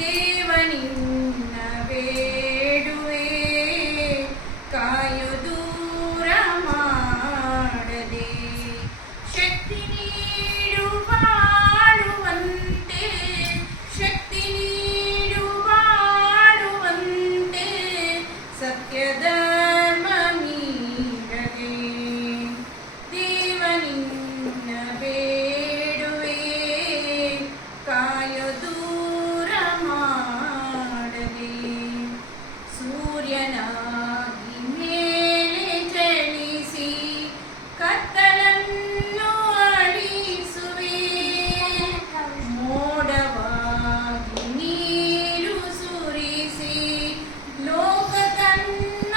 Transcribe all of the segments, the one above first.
ದೇವನಿನ್ನ ಬೇಡುವೆ ಕಾಯು ದೂರ ಮಾಡದೆ ಶಕ್ತಿ ನೀಡು ಬಾಳುವಂತೆ ಶಕ್ತಿ ನೀಡು ಬಾಳುವಂತೆ ಸತ್ಯ ಧರ್ಮ ಮೀರದೆ ದೇವನಿನ್ನ ಬೇಡುವೆ ಕಾಯು ದೂರ ಮಾಡದೆ ಸೂರ್ಯನಾಗಿ ಮೇಲೆ ಚಲಿಸಿ ಕತ್ತಲನ್ನು ಅಳಿಸುವೆ ಮೋಡವಾಗಿ ನೀರು ಸುರಿಸಿ ಲೋಕ ತನ್ನ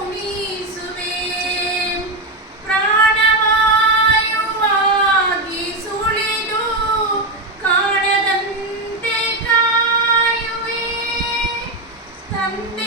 ಉಳಿಸುವೆ ಪ್ರಾಣವಾಯುವಾಗಿ ಸುಳಿದು ಕಾಣದಂತೆ ಕಾಯುವೆ ತಂದೆ